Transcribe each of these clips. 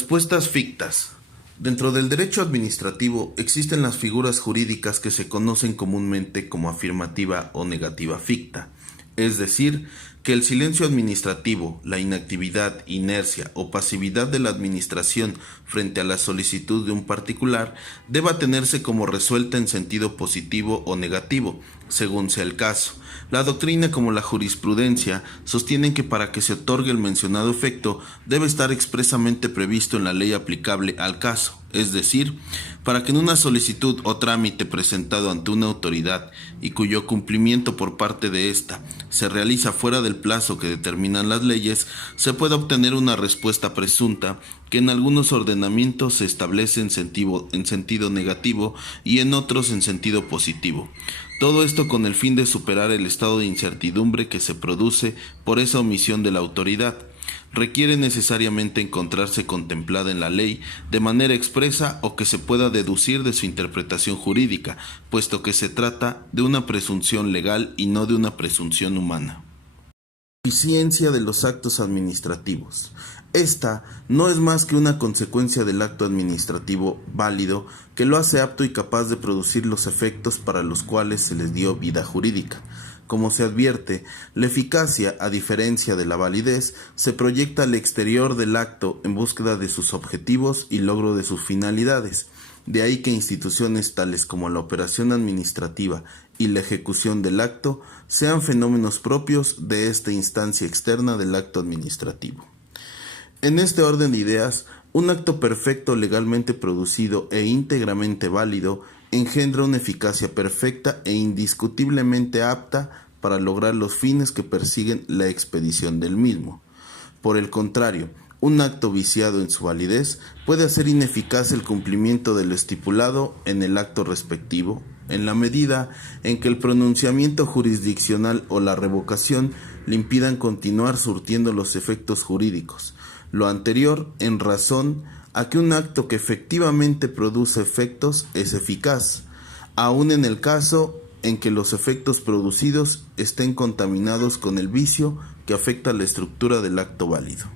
Respuestas fictas. Dentro del derecho administrativo existen las figuras jurídicas que se conocen comúnmente como afirmativa o negativa ficta, es decir, que el silencio administrativo, la inactividad, inercia o pasividad de la administración frente a la solicitud de un particular deba tenerse como resuelta en sentido positivo o negativo, según sea el caso. La doctrina como la jurisprudencia sostienen que para que se otorgue el mencionado efecto debe estar expresamente previsto en la ley aplicable al caso, es decir, para que en una solicitud o trámite presentado ante una autoridad y cuyo cumplimiento por parte de ésta se realiza fuera del plazo que determinan las leyes, se pueda obtener una respuesta presunta que en algunos ordenamientos se establece en sentido negativo y en otros en sentido positivo. Todo esto con el fin de superar el estado de incertidumbre que se produce por esa omisión de la autoridad. Requiere necesariamente encontrarse contemplada en la ley de manera expresa o que se pueda deducir de su interpretación jurídica, puesto que se trata de una presunción legal y no de una presunción humana. Eficiencia de los actos administrativos. Esta no es más que una consecuencia del acto administrativo válido que lo hace apto y capaz de producir los efectos para los cuales se les dio vida jurídica. Como se advierte, la eficacia, a diferencia de la validez, se proyecta al exterior del acto en búsqueda de sus objetivos y logro de sus finalidades. De ahí que instituciones tales como la operación administrativa y la ejecución del acto sean fenómenos propios de esta instancia externa del acto administrativo. En este orden de ideas, un acto perfecto legalmente producido e íntegramente válido engendra una eficacia perfecta e indiscutiblemente apta para lograr los fines que persiguen la expedición del mismo. Por el contrario, un acto viciado en su validez puede hacer ineficaz el cumplimiento de lo estipulado en el acto respectivo, en la medida en que el pronunciamiento jurisdiccional o la revocación le impidan continuar surtiendo los efectos jurídicos. Lo anterior en razón a que un acto que efectivamente produce efectos es eficaz, aun en el caso en que los efectos producidos estén contaminados con el vicio que afecta la estructura del acto válido.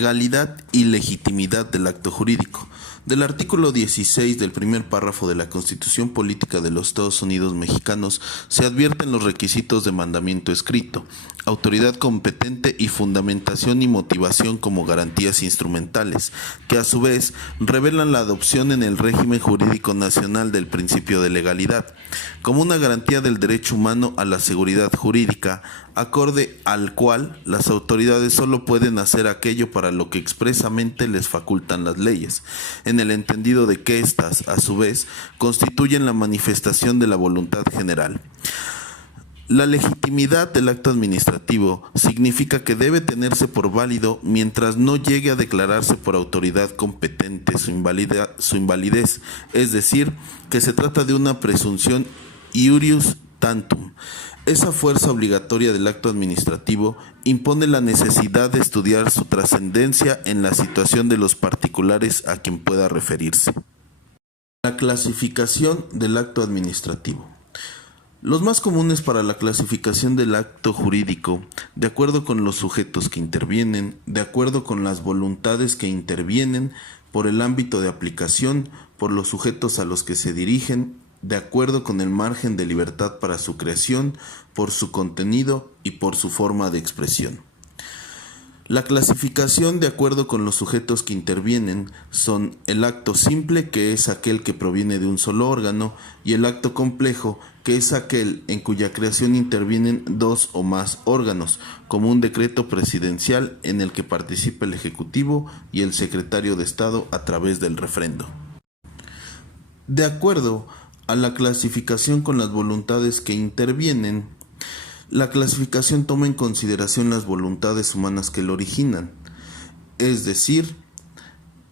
Legalidad y legitimidad del acto jurídico. Del artículo 16 del primer párrafo de la Constitución Política de los Estados Unidos Mexicanos se advierten los requisitos de mandamiento escrito, autoridad competente y fundamentación y motivación como garantías instrumentales, que a su vez revelan la adopción en el régimen jurídico nacional del principio de legalidad, como una garantía del derecho humano a la seguridad jurídica, acorde al cual las autoridades solo pueden hacer aquello para lo que expresamente les facultan las leyes, en el entendido de que éstas, a su vez, constituyen la manifestación de la voluntad general. La legitimidad del acto administrativo significa que debe tenerse por válido mientras no llegue a declararse por autoridad competente su invalidez, es decir, que se trata de una presunción iurius tantum. Esa fuerza obligatoria del acto administrativo impone la necesidad de estudiar su trascendencia en la situación de los particulares a quien pueda referirse. La clasificación del acto administrativo. Los más comunes para la clasificación del acto jurídico, de acuerdo con los sujetos que intervienen, de acuerdo con las voluntades que intervienen, por el ámbito de aplicación, por los sujetos a los que se dirigen, de acuerdo con el margen de libertad para su creación, por su contenido y por su forma de expresión. La clasificación de acuerdo con los sujetos que intervienen son el acto simple, que es aquel que proviene de un solo órgano, y el acto complejo, que es aquel en cuya creación intervienen dos o más órganos, como un decreto presidencial en el que participa el Ejecutivo y el Secretario de Estado a través del refrendo. De acuerdo a la clasificación con las voluntades que intervienen, la clasificación toma en consideración las voluntades humanas que lo originan, es decir,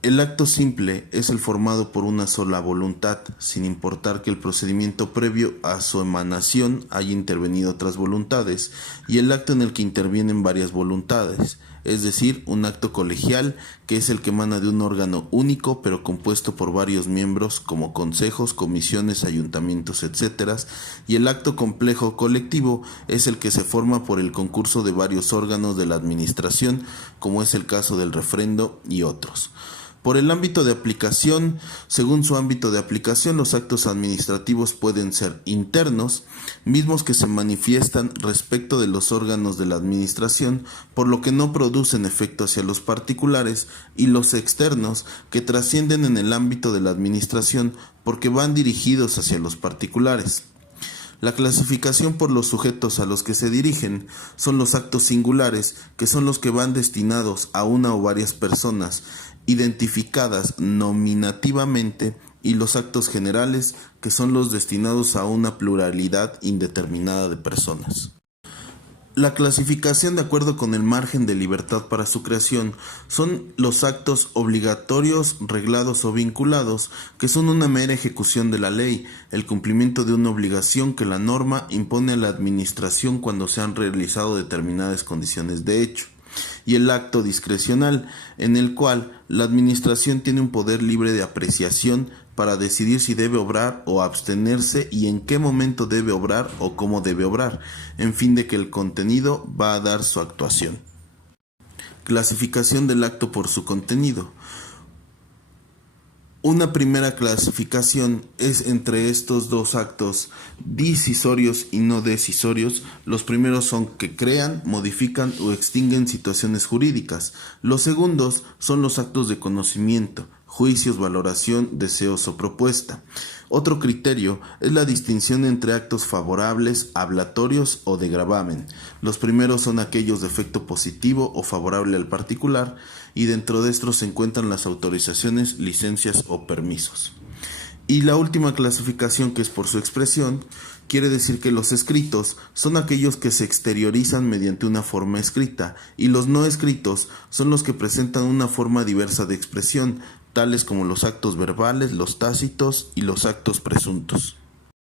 el acto simple es el formado por una sola voluntad, sin importar que el procedimiento previo a su emanación haya intervenido otras voluntades, y el acto en el que intervienen varias voluntades, es decir, un acto colegial, que es el que emana de un órgano único, pero compuesto por varios miembros, como consejos, comisiones, ayuntamientos, etc. Y el acto complejo colectivo es el que se forma por el concurso de varios órganos de la administración, como es el caso del refrendo y otros. Por el ámbito de aplicación, según su ámbito de aplicación, los actos administrativos pueden ser internos, mismos que se manifiestan respecto de los órganos de la administración, por lo que no producen efecto hacia los particulares, y los externos, que trascienden en el ámbito de la administración, porque van dirigidos hacia los particulares. La clasificación por los sujetos a los que se dirigen son los actos singulares, que son los que van destinados a una o varias personas, identificadas nominativamente, y los actos generales, que son los destinados a una pluralidad indeterminada de personas. La clasificación de acuerdo con el margen de libertad para su creación son los actos obligatorios, reglados o vinculados, que son una mera ejecución de la ley, el cumplimiento de una obligación que la norma impone a la administración cuando se han realizado determinadas condiciones de hecho. Y el acto discrecional, en el cual la administración tiene un poder libre de apreciación para decidir si debe obrar o abstenerse y en qué momento debe obrar o cómo debe obrar, en fin de que el contenido va a dar su actuación. Clasificación del acto por su contenido. Una primera clasificación es entre estos dos actos decisorios y no decisorios. Los primeros son que crean, modifican o extinguen situaciones jurídicas. Los segundos son los actos de conocimiento, juicios, valoración, deseos o propuesta. Otro criterio es la distinción entre actos favorables, ablatorios o de gravamen. Los primeros son aquellos de efecto positivo o favorable al particular, y dentro de estos se encuentran las autorizaciones, licencias o permisos. Y la última clasificación, que es por su expresión, quiere decir que los escritos son aquellos que se exteriorizan mediante una forma escrita, y los no escritos son los que presentan una forma diversa de expresión, tales como los actos verbales, los tácitos y los actos presuntos.